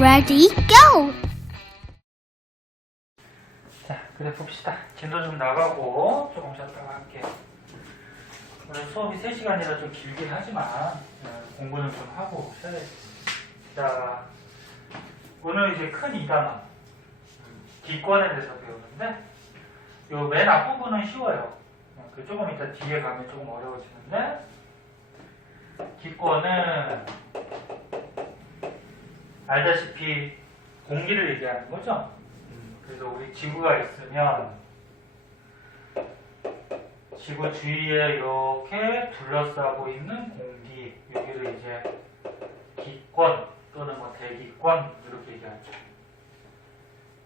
Ready, go! 자, 그래 봅시다. 진도 좀 나가고 조금 쉬었다가 할게요. 오늘 수업이 3시간이라 좀 길긴 하지만 공부는 좀 하고 쉬어야지. 자, 오늘 이제 큰 2단원 기권에 대해서 배우는데 요 맨 앞부분은 쉬워요. 그 조금 이따 뒤에 가면 조금 어려워지는데 기권은 알다시피 공기를 얘기하는 거죠. 그래서 우리 지구가 있으면 지구 주위에 이렇게 둘러싸고 있는 공기, 여기를 이제 기권 또는 뭐 대기권 이렇게 얘기하죠.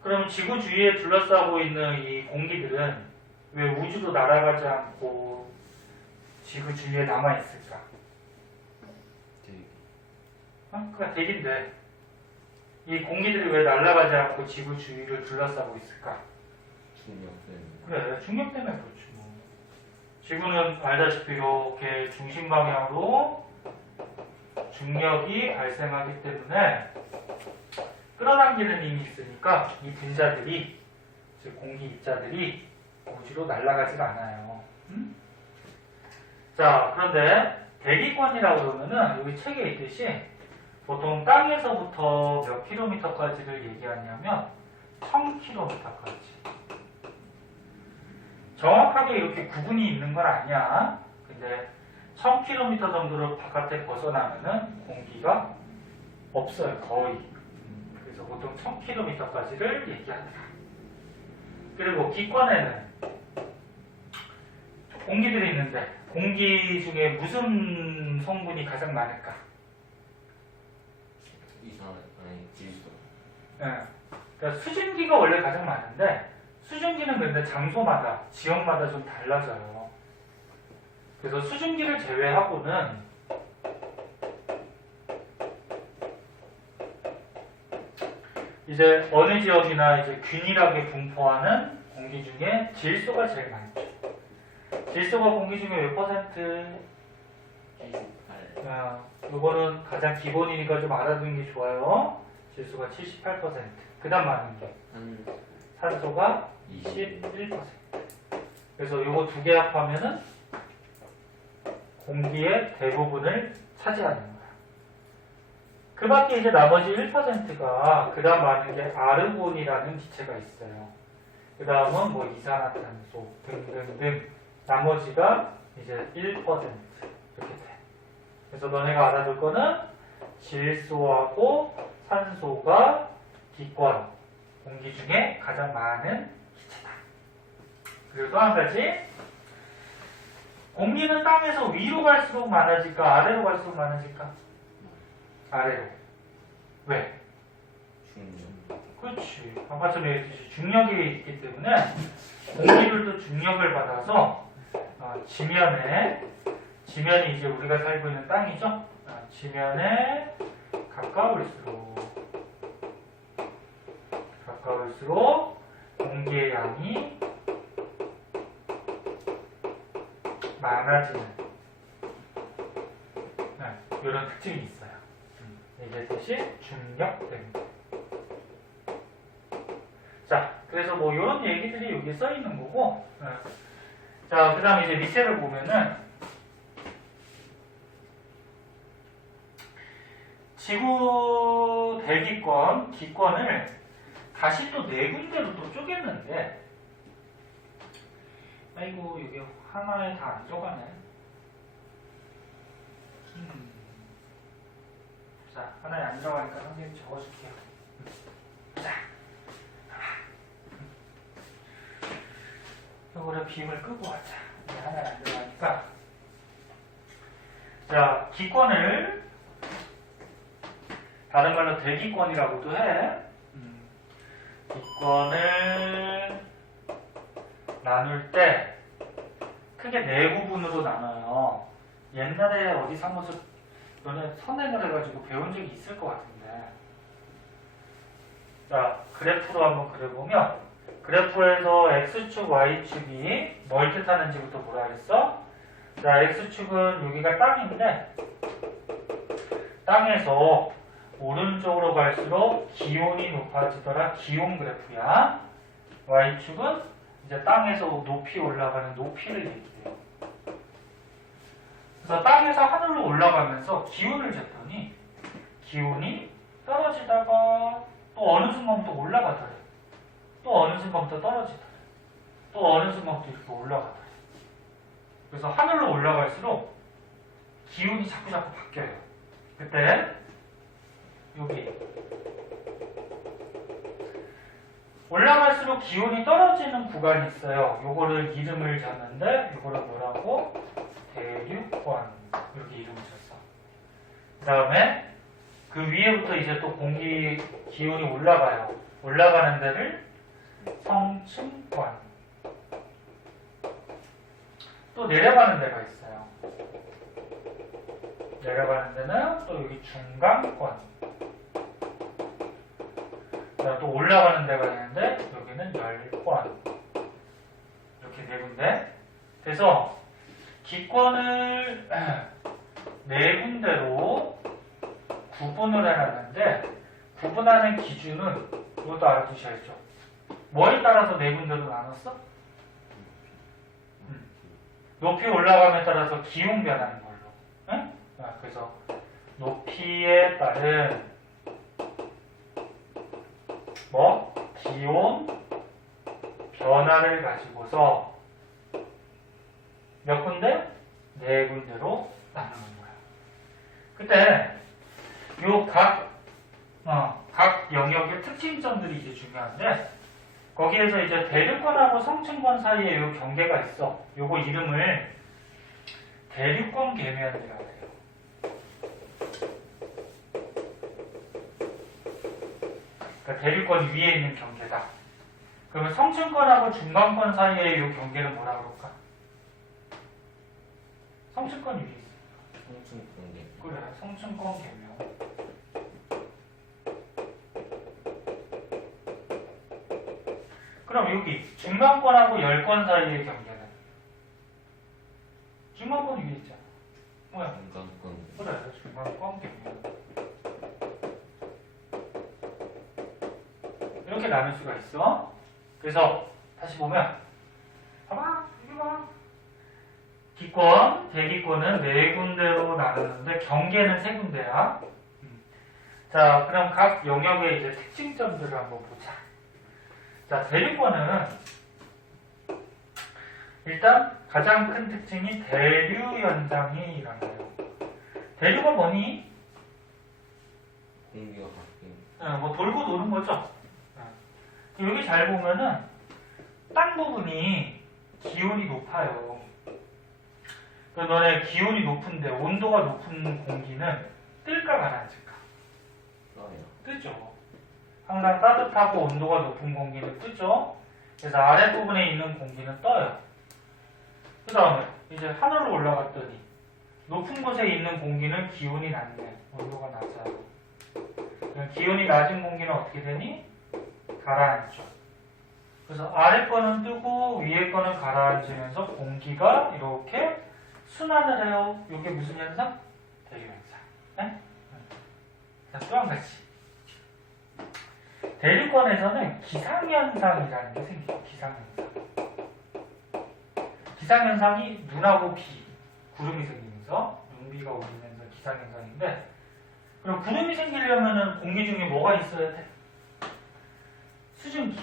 그럼 지구 주위에 둘러싸고 있는 이 공기들은 왜 우주로 날아가지 않고 지구 주위에 남아 있을까? 그러니까 대기인데 이 공기들이 왜 날아가지 않고 지구 주위를 둘러싸고 있을까? 중력 때문에. 그래, 중력 때문에 그렇지 뭐. 지구는 알다시피 이렇게 중심 방향으로 중력이 발생하기 때문에 끌어당기는 힘이 있으니까 이 분자들이, 즉 공기 입자들이 우주로 날아가지가 않아요. 자, 그런데 대기권이라고 그러면은 여기 책에 있듯이 보통 땅에서부터 몇 킬로미터까지를 얘기하냐면 1000킬로미터까지. 정확하게 이렇게 구분이 있는 건 아니야. 근데 1000킬로미터 정도를 바깥에 벗어나면은 공기가 없어요, 거의. 그래서 보통 1000킬로미터까지를 얘기한다. 그리고 기권에는 공기들이 있는데 공기 중에 무슨 성분이 가장 많을까? 질소. 예. 그러니까 수증기가 원래 가장 많은데 수증기는 근데 장소마다 지역마다 좀 달라져요. 그래서 수증기를 제외하고는 이제 어느 지역이나 이제 균일하게 분포하는 공기 중에 질소가 제일 많죠. 질소가 공기 중에 몇 퍼센트? 28. 이거는 가장 기본이니까 좀 알아두는 게 좋아요. 질소가 78%. 그 다음 많은 게 산소가 21%. 그래서 이거 두 개 합하면은 공기의 대부분을 차지하는 거야. 그 밖에 이제 나머지 1%가 그 다음 많은 게 아르곤이라는 기체가 있어요. 그 다음은 뭐 이산화탄소 등등등. 나머지가 이제 1% 이렇게 돼. 그래서 너네가 알아둘 거는 질소하고 산소가 기권, 공기 중에 가장 많은 기체다. 그리고 또 한 가지, 공기는 땅에서 위로 갈수록 많아질까, 아래로 갈수록 많아질까? 아래로. 왜? 중력. 그렇지. 아까 전에 얘기했듯이 중력이 있기 때문에 공기들도 중력을 받아서 지면이 이제 우리가 살고 있는 땅이죠. 지면에 가까울수록 공기의 양이 많아지는 이런 특징이 있어요. 얘기했듯이 중력 때문에. 자, 그래서 뭐 이런 얘기들이 여기에 써 있는 거고. 자, 그 다음에 이제 밑에를 보면은 지구 대기권, 기권을 다시 또 네 군데로 또 쪼갰는데, 아이고, 여기 하나에 다 안 들어가네. 자, 하나에 안 들어가니까 선생님이 적어줄게요. 자, 이거를 빔을 끄고 하자. 하나에 안 들어가니까. 자, 기권을 다른 말로 대기권이라고도 해. 기권을 나눌 때 크게 네 부분으로 나눠요. 옛날에 어디서 한번 너네 선행을 해가지고 배운 적이 있을 것 같은데. 자, 그래프로 한번 그려보면 그래프에서 X축, Y축이 뭘 뜻하는지부터 뭐라 그랬어? 자, X축은 여기가 땅인데 땅에서 오른쪽으로 갈수록 기온이 높아지더라. 기온 그래프야. y축은 이제 땅에서 높이 올라가는 높이를 얘기해요. 그래서 땅에서 하늘로 올라가면서 기온을 쟀더니 기온이 떨어지다가 또 어느 순간부터 올라가더래. 또 어느 순간부터 떨어지더래. 또 어느 순간부터 이렇게 올라가더래. 그래서 하늘로 올라갈수록 기온이 자꾸 바뀌어요. 그때 여기 올라갈수록 기온이 떨어지는 구간이 있어요. 요거를 이름을 줬는데 요거를 뭐라고? 대륙권 이렇게 이름을 줬어. 그 다음에 그 위에부터 이제 또 공기 기온이 올라가요. 올라가는 데를 성층권. 또 내려가는 데가 있어요. 내려가는 데는 또 여기 중간권. 또 올라가는 데가 있는데 여기는 열권. 이렇게 네 군데. 그래서 기권을 네 군데로 구분을 해놨는데 구분하는 기준은 이것도 알아두셔야죠. 뭐에 따라서 네 군데로 나눴어? 높이 올라감에 따라서 기온 변하는 걸로. 응? 그래서 높이에 따른 기온 변화를 가지고서 몇 군데? 네 군데로 나누는 거야. 그때 요 각 영역의 특징점들이 이제 중요한데 거기에서 이제 대륙권하고 성층권 사이에 요 경계가 있어. 요거 이름을 대륙권 계면이라고 해요. 그러니까 대륙권 위에 있는 경계다. 그러면 성층권하고 중간권 사이에 요 경계는 뭐라 그럴까? 성층권 위에 있어. 성층권 계면. 그래, 성층권 계면. 그럼 여기 중간권하고 열권 사이의 경계는? 중간권 위에 있잖아. 뭐야? 중간권. 그래, 중간권 계면. 이렇게 나눌 수가 있어. 그래서 다시 보면 봐봐, 여기 봐. 기권, 대기권은 네 군데로 나누는데 경계는 세 군데야. 자, 그럼 각 영역의 이제 특징점들을 한번 보자. 자, 대륙권은 일단 가장 큰 특징이 대류 현상이 일어나요. 대류가 뭐니? 공기가 바뀌는. 뭐 돌고 도는 거죠. 여기 잘 보면은 땅 부분이 기온이 높아요. 그러니까 너네 기온이 높은데 온도가 높은 공기는 뜰까 가라앉을까? 떠요. 뜨죠. 항상 따뜻하고 온도가 높은 공기는 뜨죠. 그래서 아랫부분에 있는 공기는 떠요. 그 다음에 이제 하늘로 올라갔더니 높은 곳에 있는 공기는 기온이 낮네. 온도가 낮아요. 그럼 기온이 낮은 공기는 어떻게 되니? 가라앉죠. 그래서 아래 거는 뜨고 위에 거는 가라앉으면서 공기가 이렇게 순환을 해요. 이게 무슨 현상? 대류 현상. 네? 자, 또 한 가지. 대류권에서는 기상현상이라는 게 생겨요. 기상현상. 기상현상이 눈하고 비, 구름이 생기면서 눈비가 오면서 기상현상인데 그럼 구름이 생기려면 공기 중에 뭐가 있어야 돼? 수증기.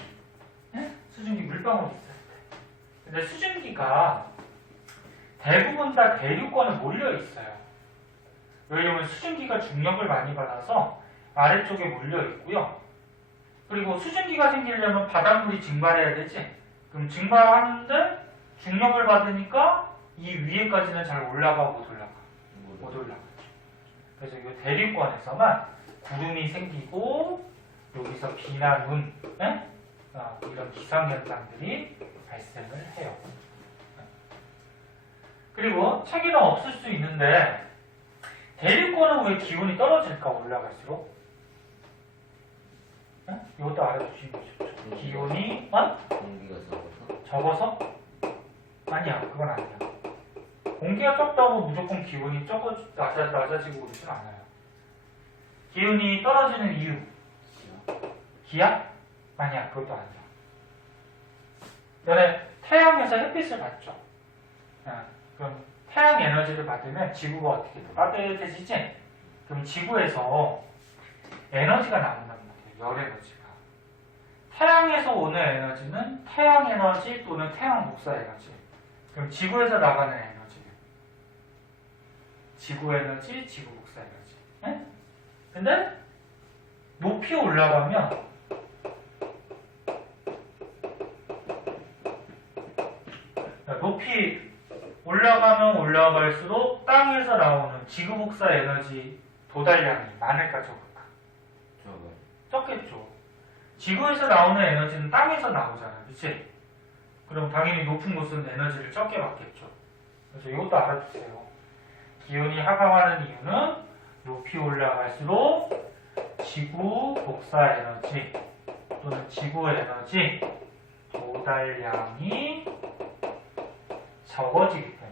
네? 수증기 물방울이 있어야 돼. 근데 수증기가 대부분 다 대류권에 몰려 있어요. 왜냐면 수증기가 중력을 많이 받아서 아래쪽에 몰려 있고요. 그리고 수증기가 생기려면 바닷물이 증발해야 되지. 그럼 증발하는데 중력을 받으니까 이 위에까지는 잘 올라가 못 올라가. 못 올라가죠. 그래서 이 대류권에서만 구름이 생기고 여기서 비나 눈, 네? 이런 기상현상들이 발생을 해요. 그리고 책에는 없을 수 있는데 대류권은 왜 기온이 떨어질까 올라갈수록? 네? 이것도 알아두시면 좋죠. 기온이 공기가 적어서? 적어서? 아니야, 그건 아니야. 공기가 적다고 무조건 기온이 낮아지고 그러진 않아요. 기온이 떨어지는 이유. 기압? 아니야, 그것도 아니야. 너네 태양에서 햇빛을 받죠. 그럼 태양 에너지를 받으면 지구가 어떻게 돼? 따뜻해지지? 그럼 지구에서 에너지가 나온단 말이에요. 열 에너지가. 태양에서 오는 에너지는 태양 에너지 또는 태양 복사 에너지. 그럼 지구에서 나가는 에너지는 지구 에너지, 지구 복사 에너지. 네? 근데 높이 올라가면 높이 올라가면 올라갈수록 땅에서 나오는 지구 복사 에너지 도달량이 많을까 적을까? 적겠죠. 지구에서 나오는 에너지는 땅에서 나오잖아, 그치? 그럼 당연히 높은 곳은 에너지를 적게 받겠죠. 그래서 이것도 알아두세요. 기온이 하강하는 이유는 높이 올라갈수록 지구 복사 에너지 또는 지구 에너지 도달량이 적어지기 때문에.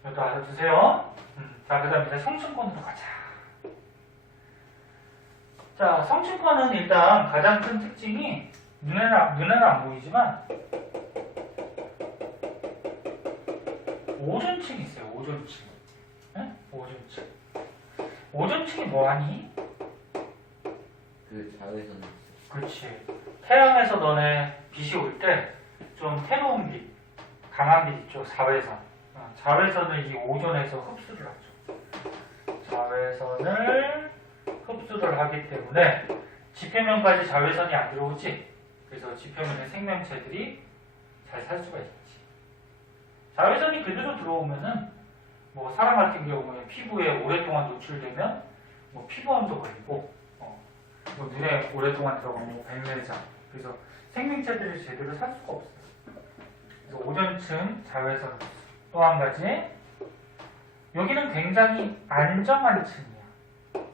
이것도 알아두세요. 자, 그 다음 이제 성층권으로 가자. 자, 성층권은 일단 가장 큰 특징이 눈에는 안 보이지만 오존층이 있어요. 오존층. 네? 오존층. 오존층이 뭐하니? 그 자외선. 그렇지. 태양에서 너네 빛이 올 때 좀 새로운 빛, 강한 빛 있죠. 자외선. 자외선을 이 오존에서 흡수를 하죠. 자외선을 흡수를 하기 때문에 지표면까지 자외선이 안 들어오지. 그래서 지표면의 생명체들이 잘 살 수가 있지. 자외선이 그대로 들어오면은 뭐 사람 같은 경우에 피부에 오랫동안 노출되면 뭐 피부암도 걸리고 뭐 눈에 오랫동안 들어가면 뭐 백내장. 그래서 생명체들이 제대로 살 수가 없어요. 그래서 오존층 자외선 흡수. 또 한 가지 여기는 굉장히 안정한 층이야.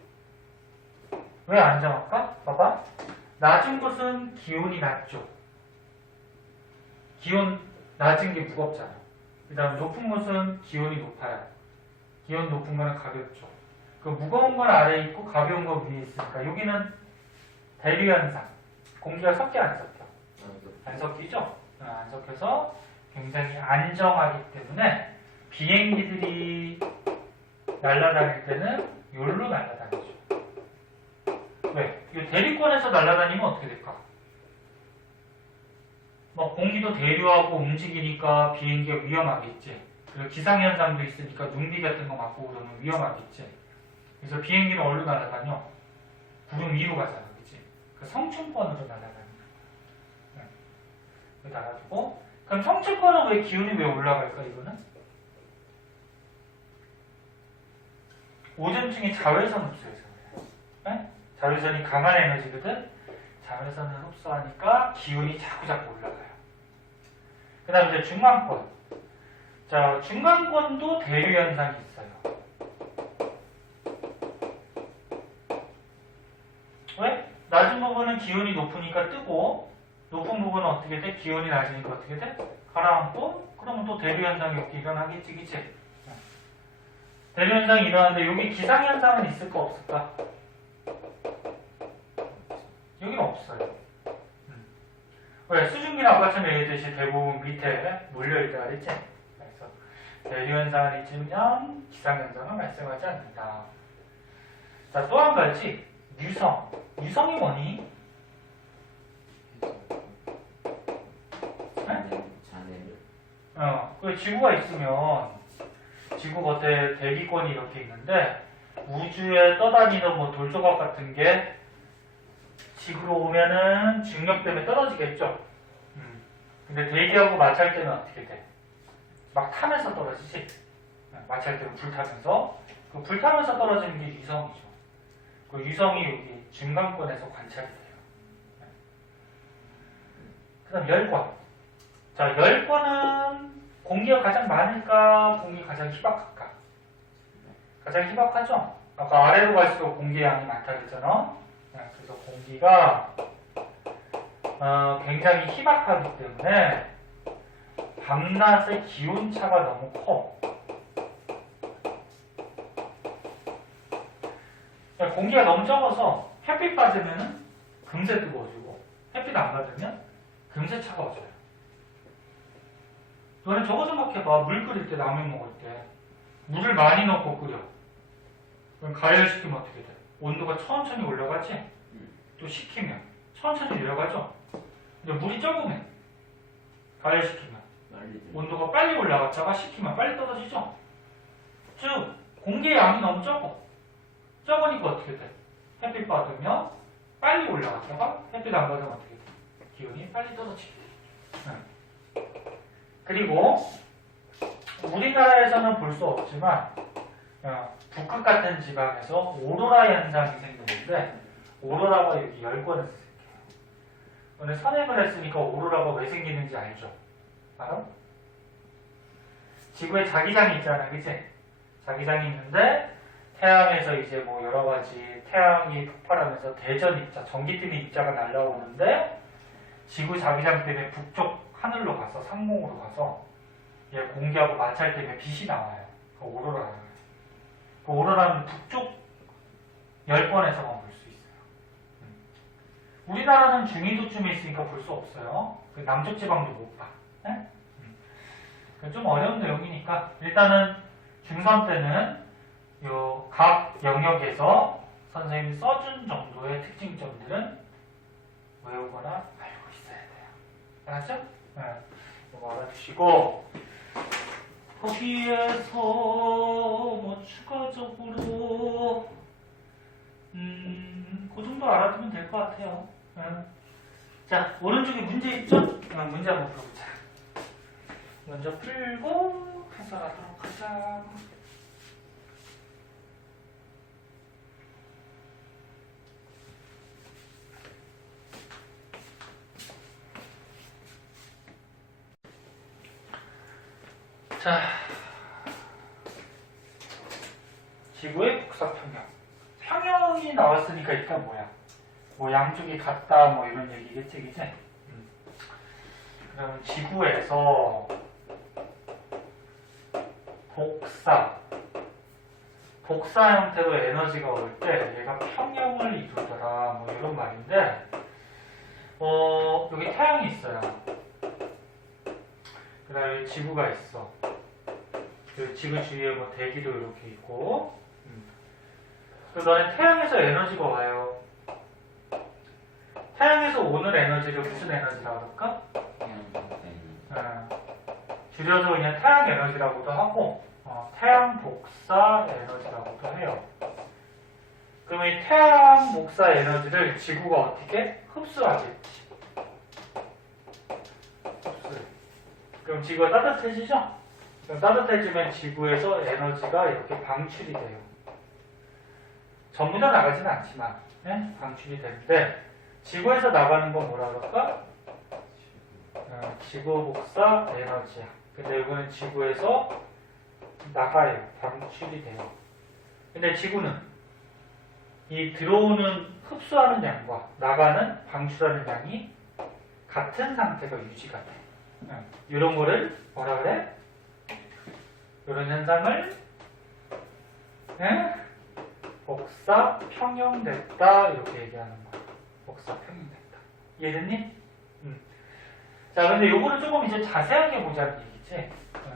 왜 안정할까? 봐봐. 낮은 곳은 기온이 낮죠. 기온 낮은 게 무겁잖아. 그 다음 높은 곳은 기온이 높아요. 기온 높은 거는 가볍죠. 그 무거운 건 아래에 있고 가벼운 건 위에 있으니까 여기는 대류현상. 공기가 섞여 안 섞여? 안 섞이죠? 안 섞여서 굉장히 안정하기 때문에 비행기들이 날아다닐 때는 여기로 날아다니죠. 왜? 이 대리권에서 날아다니면 어떻게 될까? 막 공기도 대류하고 움직이니까 비행기가 위험하겠지. 그리고 기상현상도 있으니까 눈비 같은 거 맞고 그러면 위험하겠지. 그래서 비행기는 어디로 날아다녀? 구름 위로 가잖아. 그치? 그 성층권으로 날아다니는 거야. 네. 알아두고. 그럼 성층권은 왜 기온이 왜 올라갈까, 이거는? 오존층이 자외선 흡수해서 그래요. 네? 자외선이 강한 에너지거든? 자외선을 흡수하니까 기온이 자꾸 올라가요. 그 다음 이제 중간권. 자, 중간권도 대류현상이 있어요. 왜? 낮은 부분은 기온이 높으니까 뜨고, 높은 부분은 어떻게 돼? 기온이 낮으니까 어떻게 돼? 가라앉고, 그러면 또 대류현상이 여기 일어나겠지, 그치? 대류현상이 일어나는데 여기 기상현상은 있을까 없을까? 여기는 없어요. 왜? 수증기는 아까처럼 얘기했듯이 대부분 밑에 몰려있다 그랬지? 그래서 대류현상을 잊으면 기상현상은 발생하지 않는다. 자, 또 한 가지 유성. 유성이 뭐니? 그 지구가 있으면 지구 겉에 대기권이 이렇게 있는데 우주에 떠다니는 뭐 돌조각 같은 게 지구로 오면은 중력 때문에 떨어지겠죠. 근데 대기하고 마찰 때는 어떻게 돼? 막 타면서 떨어지지. 마찰 때는 불타면서 그 불타면서 떨어지는 게 유성이죠. 그 유성이 여기 중간권에서 관찰이 돼요. 그다음 열권. 자, 열권은 공기가 가장 많을까? 공기가 가장 희박할까? 가장 희박하죠? 아까 아래로 갈수록 공기의 양이 많다 그랬잖아. 그래서 공기가 굉장히 희박하기 때문에 밤낮의 기온차가 너무 커. 공기가 너무 적어서 햇빛 받으면 금세 뜨거워지고 햇빛 안 받으면 금세 차가워져요. 너네 저거 생각해봐. 물 끓일 때 라면 먹을 때 물을 많이 넣고 끓여. 그럼 가열시키면 어떻게 돼? 온도가 천천히 올라가지? 또 식히면 천천히 내려가죠? 근데 물이 적으면 가열시키면 온도가 빨리 올라갔다가 식히면 빨리 떨어지죠? 즉 공기의 양이 너무 적으니까 어떻게 돼? 햇빛 받으면 빨리 올라갔다가 햇빛 안 받으면 어떻게 돼? 기온이 빨리 떨어지게 돼. 그리고 우리나라에서는 볼 수 없지만 북극 같은 지방에서 오로라 현상이 생기는데 오로라가 여기 10권을 쓸게요. 오늘 선행을 했으니까 오로라가 왜 생기는지 알죠? 알아? 지구에 자기장이 있잖아, 그치? 자기장이 있는데 태양에서 이제 뭐 여러 가지 태양이 폭발하면서 대전 입자, 전기 튀는 입자가 날라오는데 지구 자기장 때문에 북쪽 하늘로 가서 상공으로 가서 얘 공기하고 마찰 때문에 빛이 나와요. 그 오로라예요. 그 오로라는 북쪽 10번에서만 볼 수 있어요. 우리나라는 중위도쯤에 있으니까 볼 수 없어요. 그 남쪽 지방도 못 봐. 네? 좀 어려운 내용이니까 일단은 중3 때는 요 각 영역에서 선생님이 써준 정도의 특징점들은 외우거나 알고 있어야 돼요. 알았죠? 네. 이거 알아두시고 거기에서 뭐 추가적으로 그 정도 알아두면 될 것 같아요. 네. 자, 오른쪽에 문제 있죠? 문제 한번 풀어보자. 먼저 풀고 해설하도록 하자. 자, 지구의 북서평형. 평형이 나왔으니까 일단 뭐야? 뭐 양쪽이 같다 뭐 이런 얘기겠지, 그치? 그럼 지구에서 복사 형태로 에너지가 올 때 얘가 평형을 이루더라 뭐 이런 말인데 여기 태양이 있어요. 그 다음에 지구가 있어. 그 지구 주위에 뭐 대기도 이렇게 있고 그 다음에 태양에서 에너지가 와요. 태양에서 오는 에너지를 무슨 에너지라고 할까? 줄여서 그냥 태양 에너지라고도 하고 태양 복사 에너지라고도 해요. 그럼 이 태양 복사 에너지를 지구가 어떻게 흡수하겠지? 그럼 지구가 따뜻해지죠? 그럼 따뜻해지면 지구에서 에너지가 이렇게 방출이 돼요. 전부 다 나가지는 않지만 방출이 되는데 지구에서 나가는 건 뭐라 그럴까? 지구 복사 에너지야. 근데 이거는 지구에서 나가요. 방출이 돼요. 근데 지구는 이 들어오는 흡수하는 양과 나가는 방출하는 양이 같은 상태가 유지가 돼. 이런 거를 뭐라 그래? 이런 현상을 복사 평형됐다 이렇게 얘기하는 거야. 복사 평형됐다. 이해됐니? 자, 근데 요거를 조금 이제 자세하게 보자는 얘기지.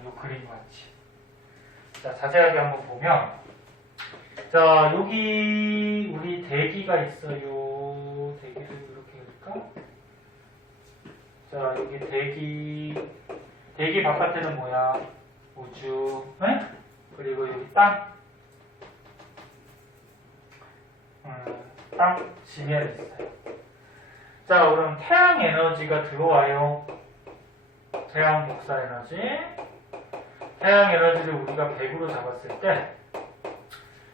요 그림 같이. 자, 자세하게 한번 보면, 자, 여기 우리 대기가 있어요. 대기를 이렇게 그릴까? 자, 여기 대기 바깥에는 뭐야? 우주, 그리고 여기 땅, 땅 지면이 있어요. 자, 그럼 태양 에너지가 들어와요. 태양 복사 에너지. 태양 에너지를 우리가 100으로 잡았을 때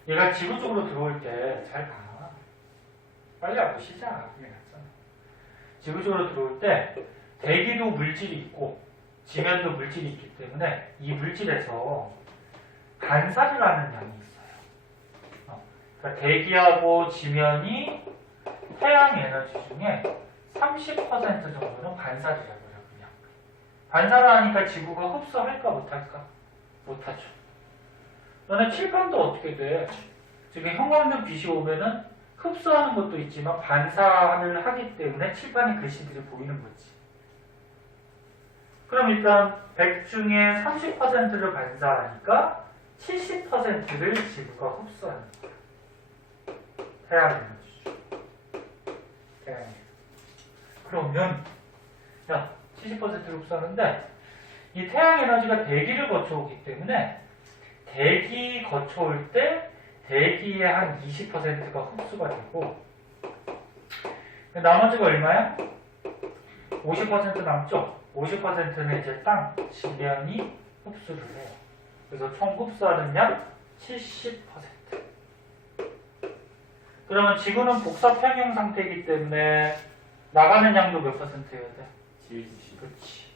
얘가 지구 쪽으로 들어올 때 잘 봐. 빨리 와보시자. 그게 낫잖아. 지구 쪽으로 들어올 때 대기도 물질이 있고 지면도 물질이 있기 때문에 이 물질에서 반사를 하는 양이 있어요. 그러니까 대기하고 지면이 태양 에너지 중에 30% 정도는 반사를 해버려. 그냥 반사를 하니까 지구가 흡수할까 못할까? 못하죠. 너네 칠판도 어떻게 돼? 지금 형광등 빛이 오면은 흡수하는 것도 있지만 반사를 하기 때문에 칠판에 글씨들이 보이는 거지. 그럼 일단 100 중에 30%를 반사하니까 70%를 지구가 흡수하는 거야. 태양 에너지죠. 태양 에너지. 그러면 야 70%를 흡수하는데 이 태양 에너지가 대기를 거쳐오기 때문에 대기 거쳐올 때 대기의 한 20%가 흡수가 되고 나머지가 얼마야? 50% 남죠? 50%는 이제 땅, 지면이 흡수를 해요. 그래서 총 흡수하는 양 70%. 그러면 지구는 복사 평형 상태이기 때문에 나가는 양도 몇 %여야 돼? 70. 그렇지.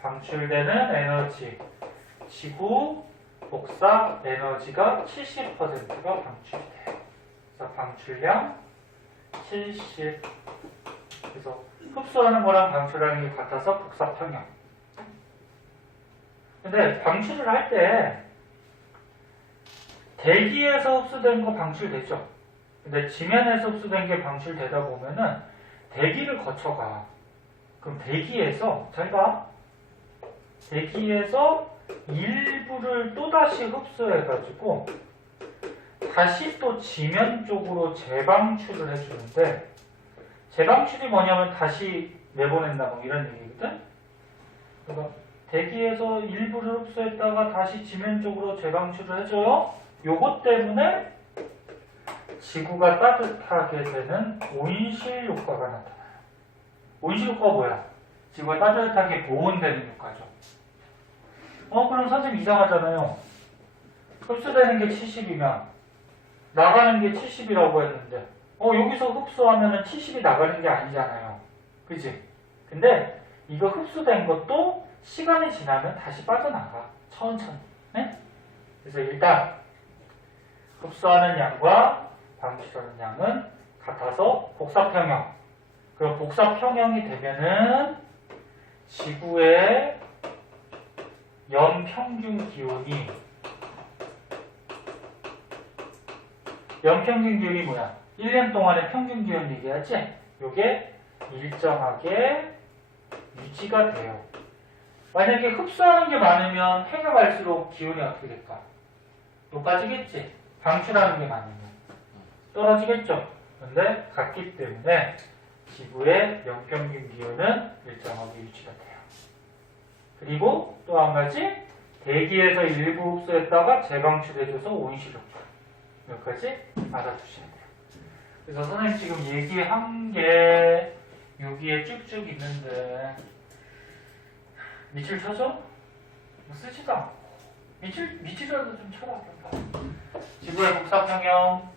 방출되는 에너지, 지구 복사 에너지가 70%가 방출돼요. 그래서 방출량 70. 그래서 흡수하는 거랑 방출하는 게 같아서 복사 평형. 근데 방출을 할 때 대기에서 흡수된 거 방출되죠. 근데 지면에서 흡수된 게 방출되다 보면은 대기를 거쳐가. 그럼 대기에서 잘 봐. 대기에서 일부를 또다시 흡수해가지고 다시 또 지면 쪽으로 재방출을 해주는데 재방출이 뭐냐면 다시 내보낸다 뭐 이런 얘기거든. 그러니까 대기에서 일부를 흡수했다가 다시 지면 쪽으로 재방출을 해줘요. 요것 때문에 지구가 따뜻하게 되는 온실 효과가 나타나요. 온실 효과가 뭐야? 지구가 따뜻하게 보온되는 효과죠. 그럼 선생님 이상하잖아요. 흡수되는 게 70이면 나가는 게 70이라고 했는데 여기서 흡수하면은 70이 나가는 게 아니잖아요. 그지? 근데 이거 흡수된 것도 시간이 지나면 다시 빠져나가. 천천히. 네? 그래서 일단 흡수하는 양과 방출하는 양은 같아서 복사평형. 그럼 복사평형이 되면은 지구의 연평균 기온이 뭐야? 1년 동안의 평균 기온 얘기하지? 요게 일정하게 유지가 돼요. 만약에 흡수하는 게 많으면 해가 갈수록 기온이 어떻게 될까? 높아지겠지? 방출하는 게 많으면 떨어지겠죠? 근데 같기 때문에 지구의 연평균 기온은 일정하게 유지가 돼요. 그리고 또 한 가지 대기에서 일부 흡수했다가 재방출해줘서 온실 효과. 여기까지 알아두시면 돼요. 그래서 선생님 지금 얘기한 게 여기에 쭉쭉 있는데 밑줄 쳐줘? 뭐 쓰지도 않고 밑줄이라도 좀 쳐라. 지구의 복사평형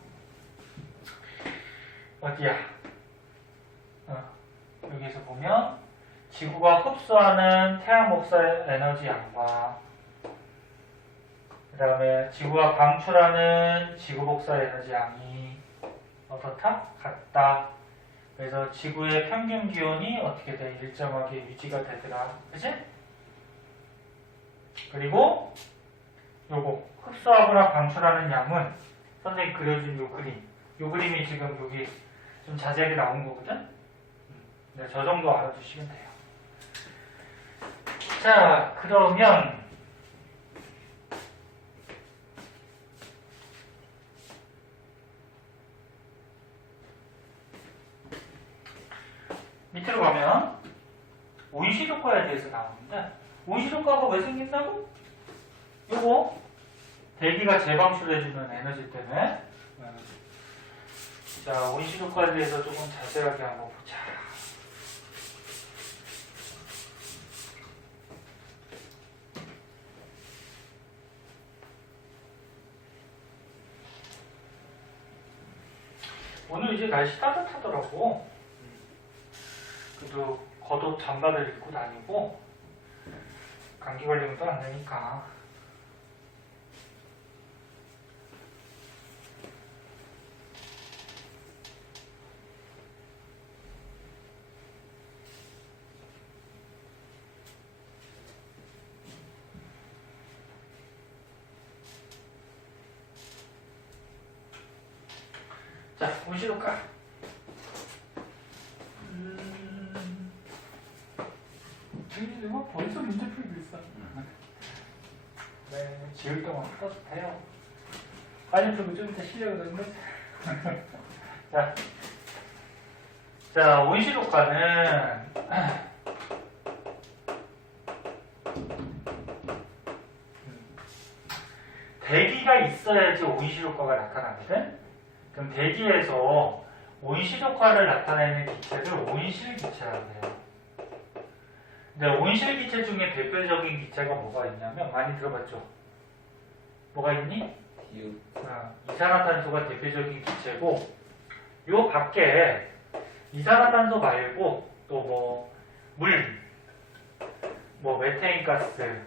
어디야? 여기에서 보면 지구가 흡수하는 태양 복사 에너지 양과 그 다음에 지구가 방출하는 지구 복사 에너지 양이 어떻다? 같다. 그래서 지구의 평균 기온이 어떻게 돼? 일정하게 유지가 되더라. 그치? 그리고 요거 흡수하거나 방출하는 양은 선생님이 그려준 요 그림이 지금 여기 좀 자세하게 나온 거거든? 네, 저 정도 알아두시면 돼요. 자, 그러면 밑으로 가면 온실 효과에 대해서 나오는데 온실 효과가 왜 생긴다고? 요거 대기가 재방출해주는 에너지 때문에. 자, 온실 효과에 대해서 조금 자세하게 한번 보자. 오늘 이제 날씨 따뜻하더라고. 그래도 겉옷 잠바를 입고 다니고 감기 걸리면 또 안 되니까. 자, 온실효과. 이거 벌써 문제 풀고 있어. 네, 지울 동안 풀어도 돼요. 빨리 풀고 좀 이따 쉬려거든요. 자, 온실효과는 대기가 있어야지 온실효과가 나타나거든. 그럼 대기에서 온실효과를 나타내는 기체를 온실기체라고 해요. 근데 온실기체 중에 대표적인 기체가 뭐가 있냐면 많이 들어봤죠? 뭐가 있니? 기후. 이산화탄소가 대표적인 기체고 요 밖에 이산화탄소 말고 또 뭐 물, 뭐 메테인 가스.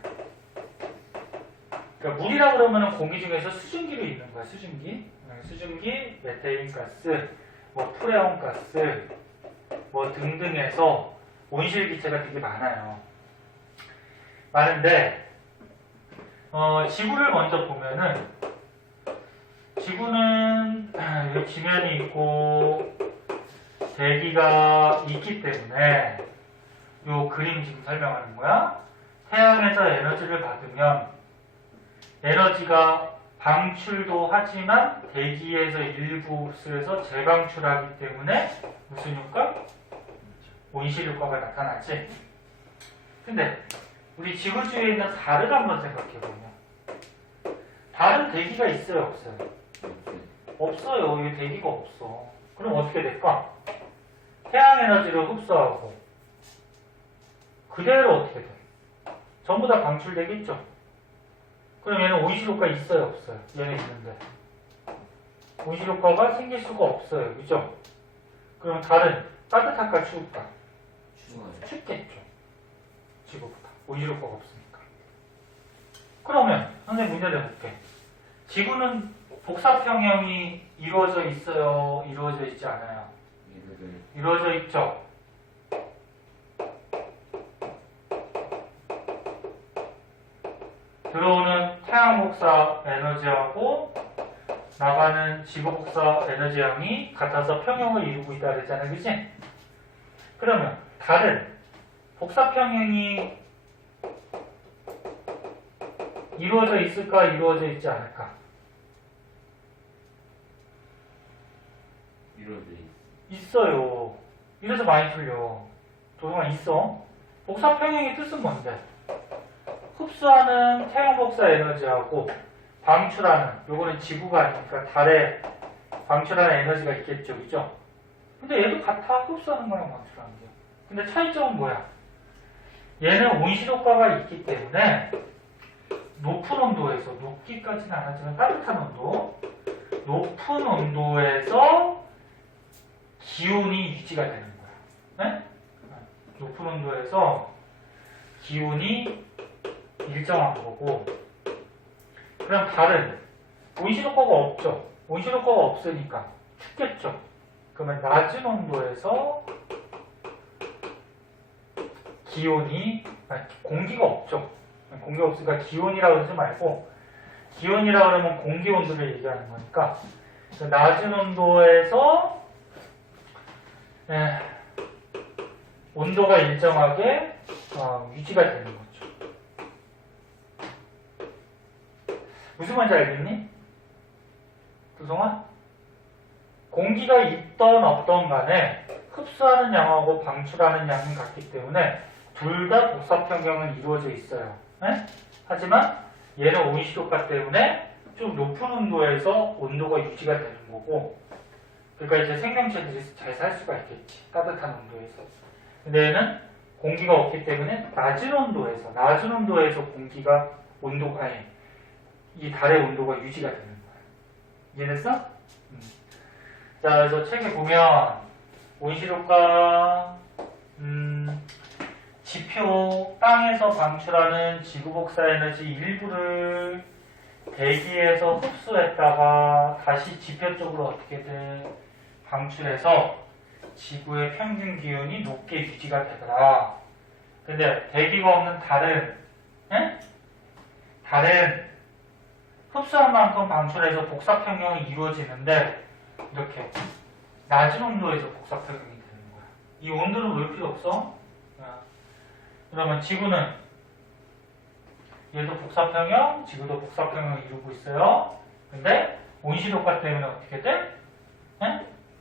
그러니까 물이라 그러면은 공기 중에서 수증기로 있는 거야. 수증기, 메테인 가스, 뭐 프레온 가스, 뭐 등등해서 온실기체가 되게 많아요. 많은데 지구를 먼저 보면은 지구는 지면이 있고 대기가 있기 때문에 요 그림 지금 설명하는 거야. 태양에서 에너지를 받으면 에너지가 방출도 하지만 대기에서 일부 흡수해서 재방출하기 때문에 무슨 효과? 온실효과가 나타나지. 근데 우리 지구 주위에 있는 달을 한번 생각해보면 달은 대기가 있어요, 없어요? 없어요. 이게 대기가 없어. 그럼 어떻게 될까? 태양 에너지를 흡수하고 그대로 어떻게 돼? 전부 다 방출되겠죠? 그럼 얘는 온실효과 있어요, 없어요? 얘는 있는데 온실효과가 생길 수가 없어요, 그죠? 그럼 달은 따뜻할까 추울까? 춥겠죠. 지구보다 온실효과가 없으니까. 그러면 선생님 문제 내볼게. 지구는 복사평형이 이루어져 있어요? 이루어져 있지 않아요? 이루어져 있죠. 들어오는 태양 복사 에너지하고 나가는 지구 복사 에너지량이 같아서 평형을 이루고 있다 그랬잖아요, 그치? 그러면 달은 복사평형이 이루어져 있을까, 이루어져 있지 않을까? 이루어져 있어요. 이래서 많이 틀려. 도동아 있어. 복사평형의 뜻은 뭔데? 흡수하는 태양 복사 에너지하고 방출하는, 요거는 지구가 아니니까 달에 방출하는 에너지가 있겠죠, 그죠? 근데 얘도 같아. 흡수하는 거랑 방출하는 게. 근데 차이점은 뭐야? 얘는 온실효과가 있기 때문에 높은 온도에서, 높기까지는 안 하지만 따뜻한 온도, 높은 온도에서 기온이 유지가 되는 거야. 네? 높은 온도에서 기온이 일정한 거고, 그럼 달은 온실효과가 없죠. 온실효과가 없으니까 춥겠죠. 그러면 낮은 온도에서 기온이, 공기가 없죠. 공기가 없으니까 기온이라고 하지 말고, 기온이라고 하면 공기 온도를 얘기하는 거니까, 낮은 온도에서 온도가 일정하게 유지가 되는 거죠. 무슨 말인지 알겠니? 두성아? 공기가 있던 없던 간에 흡수하는 양하고 방출하는 양은 같기 때문에 둘 다 복사평형은 이루어져 있어요. 네? 하지만 얘는 온실효과 때문에 좀 높은 온도에서 온도가 유지가 되는 거고, 그러니까 이제 생명체들이 잘 살 수가 있겠지. 따뜻한 온도에서. 근데 얘는 공기가 없기 때문에 낮은 온도에서 공기가 온도가, 아니, 이 달의 온도가 유지가 되는 거야. 이해됐어? 자, 그래서 책에 보면 온실효과, 지표, 땅에서 방출하는 지구복사에너지 일부를 대기에서 흡수했다가 다시 지표 쪽으로 어떻게든 방출해서 지구의 평균 기온이 높게 유지가 되더라. 근데 대기가 없는 달은, 달은 흡수한 만큼 방출해서 복사평형이 이루어지는데 이렇게 낮은 온도에서 복사평형이 되는 거야. 이 온도는 볼 필요 없어. 그러면 지구는 얘도 복사평형, 지구도 복사평형을 이루고 있어요. 근데 온실효과 때문에 어떻게 돼?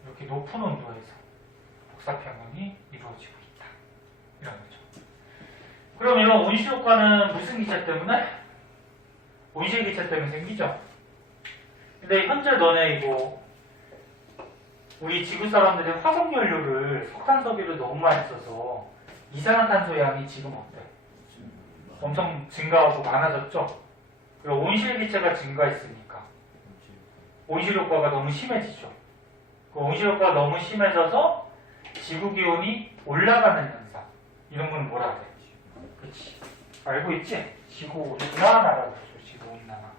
이렇게 높은 온도에서 복사평형이 이루어지고 있다. 이런 거죠. 그럼 이런 온실효과는 무슨 기체 때문에? 온실기체 때문에 생기죠. 근데 현재 너네 이거 우리 지구 사람들이 화석연료를 석탄석유를 너무 많이 써서 이산화탄소 양이 지금 어때? 엄청 증가하고 많아졌죠? 그리고 온실기체가 증가했으니까 온실효과가 너무 심해지죠. 그 온실효과가 너무 심해져서 지구기온이 올라가는 현상, 이런 건 뭐라 그래? 그치? 알고 있지? 지구온난화라고 그러죠. 지구온난화.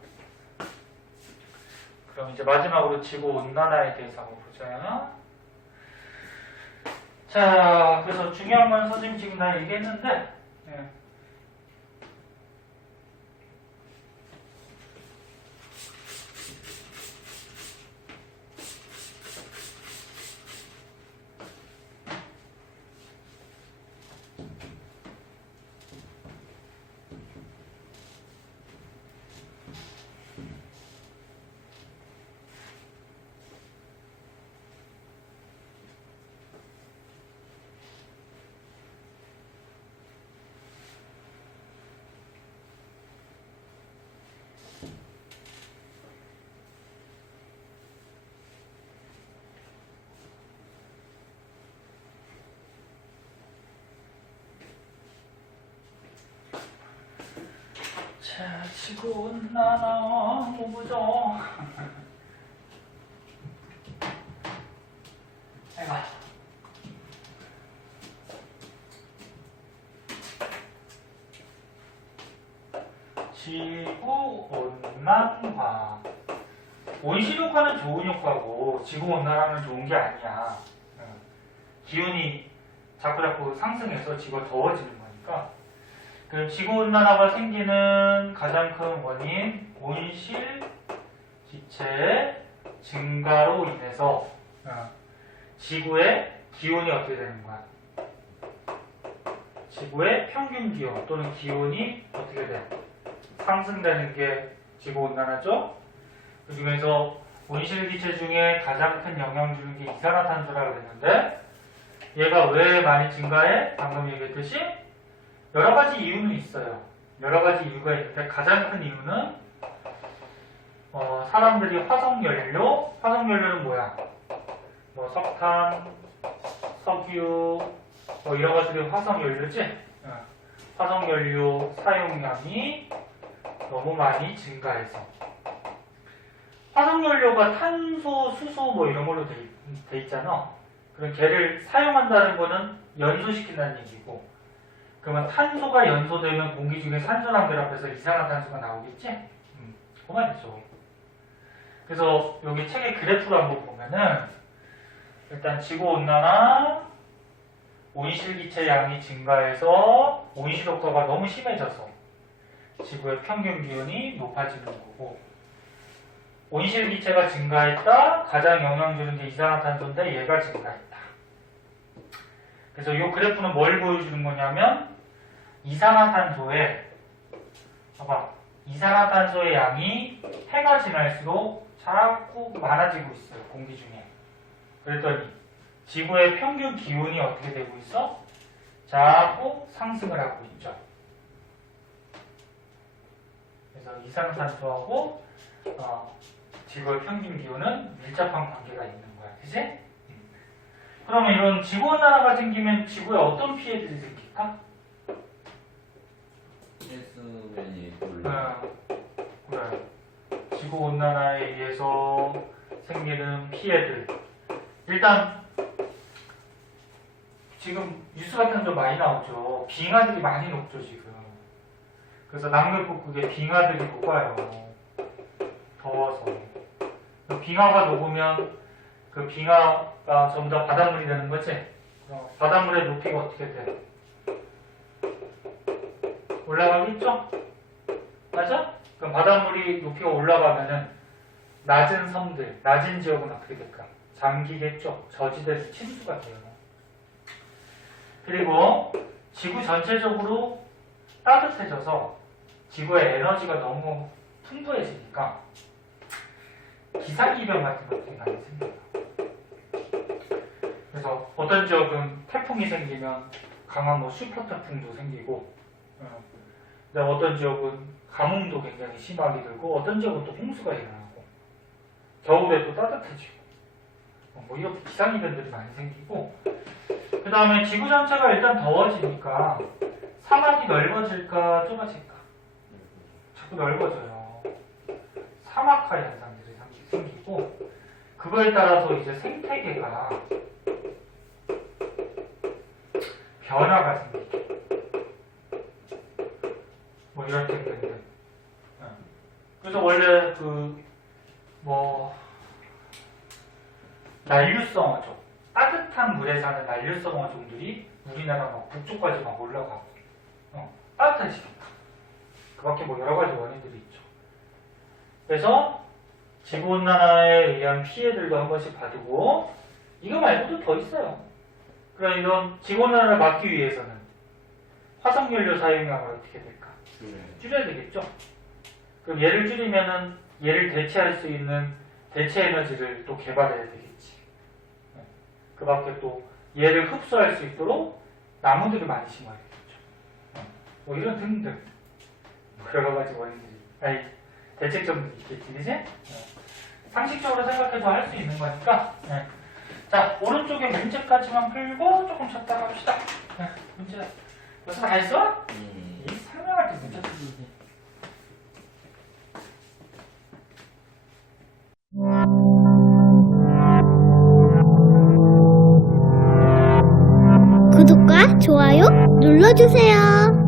그럼 이제 마지막으로 지구온난화에 대해서 한번 보자. 자, 그래서 중요한 건 선생님 지금 다 얘기했는데, 자, 지구온난화 뭐죠? 아이고. 지구온난화. 온실효과는 좋은 효과고 지구온난화는 좋은 게 아니야. 기온이 자꾸 상승해서 지구가 더워지는 거니까. 그럼 지구온난화가 생기는 가장 큰 원인 온실 기체 증가로 인해서 지구의 기온이 어떻게 되는 거야? 지구의 평균 기온 또는 기온이 어떻게 돼? 상승되는 게 지구온난화죠. 그 중에서 온실 기체 중에 가장 큰 영향 주는 게 이산화탄소라고 그랬는데 얘가 왜 많이 증가해? 방금 얘기했듯이 여러 가지 이유는 있어요. 여러 가지 이유가 있는데 가장 큰 이유는 사람들이 화석연료는 뭐야? 뭐 석탄, 석유, 뭐 이런 것들이 화석연료지? 화석연료 사용량이 너무 많이 증가해서 화석연료가 탄소, 수소 뭐 이런 걸로 돼 있잖아. 그럼 걔를 사용한다는 거는 연소시킨다는 얘기고 그러면 탄소가 연소되면 공기 중에 산소랑 결합해서 이산화탄소가 나오겠지? 그 말이죠. 그래서 여기 책의 그래프를 한번 보면은 일단 지구온난화, 온실기체 양이 증가해서 온실효과가 너무 심해져서 지구의 평균 기온이 높아지는 거고 온실기체가 증가했다, 가장 영향 주는 게 이산화탄소인데 얘가 증가했다. 그래서 이 그래프는 뭘 보여주는 거냐면 이산화탄소의 양이 해가 지날수록 자꾸 많아지고 있어요. 공기 중에. 그랬더니 지구의 평균 기온이 어떻게 되고 있어? 자꾸 상승을 하고 있죠. 그래서 이산화탄소하고 지구의 평균 기온은 밀접한 관계가 있는 거야. 그치? 그러면 이런 지구온난화가 생기면 지구에 어떤 피해들이 생길까? 헬스맨이 그래. 지구온난화에 의해서 생기는 피해들. 일단 지금 뉴스 같은 데 많이 나오죠. 빙하들이 많이 녹죠 지금. 그래서 남극북극에 빙하들이 녹아요. 더워서. 빙하가 녹으면 그 빙하가 전부 다 바닷물이 되는 거지? 바닷물의 높이가 어떻게 돼? 올라가겠죠? 맞아? 그럼 바닷물이 높이가 올라가면은 낮은 섬들, 낮은 지역은 어떻게 될까? 잠기겠죠. 저지대에서 침수가 돼요. 그리고 지구 전체적으로 따뜻해져서 지구의 에너지가 너무 풍부해지니까 기상이변 같은 것들이 많이 생겨요. 그래서 어떤 지역은 태풍이 생기면 강한 뭐 슈퍼 태풍도 생기고, 그다음 어떤 지역은 가뭄도 굉장히 심하게 들고, 어떤 지역은 또 홍수가 일어나고, 겨울에 또 따뜻해지고, 뭐 이렇게 기상이변들이 많이 생기고, 그 다음에 지구 전체가 일단 더워지니까 사막이 넓어질까 좁아질까? 자꾸 넓어져요. 사막화 현상들이 생기고, 그거에 따라서 이제 생태계가 변화가 생기죠. 뭐 이런 등등등. 그래서 원래 난류성어종, 따뜻한 물에 사는 난류성어종들이 우리나라 막 북쪽까지 막 올라가고, 따뜻해지니까. 그 밖에 뭐 여러 가지 원인들이 있죠. 그래서 지구온난화에 의한 피해들도 한 번씩 받고, 이거 말고도 더 있어요. 그럼 이런 지구온난화를 막기 위해서는 화석연료 사용량을 어떻게 될까? 줄여야 되겠죠. 그럼 얘를 줄이면은 얘를 대체할 수 있는 대체 에너지를 또 개발해야 되겠지. 그 밖에 또 얘를 흡수할 수 있도록 나무들을 많이 심어야 되겠죠. 뭐 이런 등등 여러 가지 원인들이, 대책점들이 있겠지, 그지? 상식적으로 생각해도 할 수 있는 거니까. 자, 오른쪽에 문제까지만 풀고 조금 쉬었다 갑시다. 문제 벌써 다 했어? 이 설명할 때 문제 풀기. 구독과 좋아요 눌러주세요.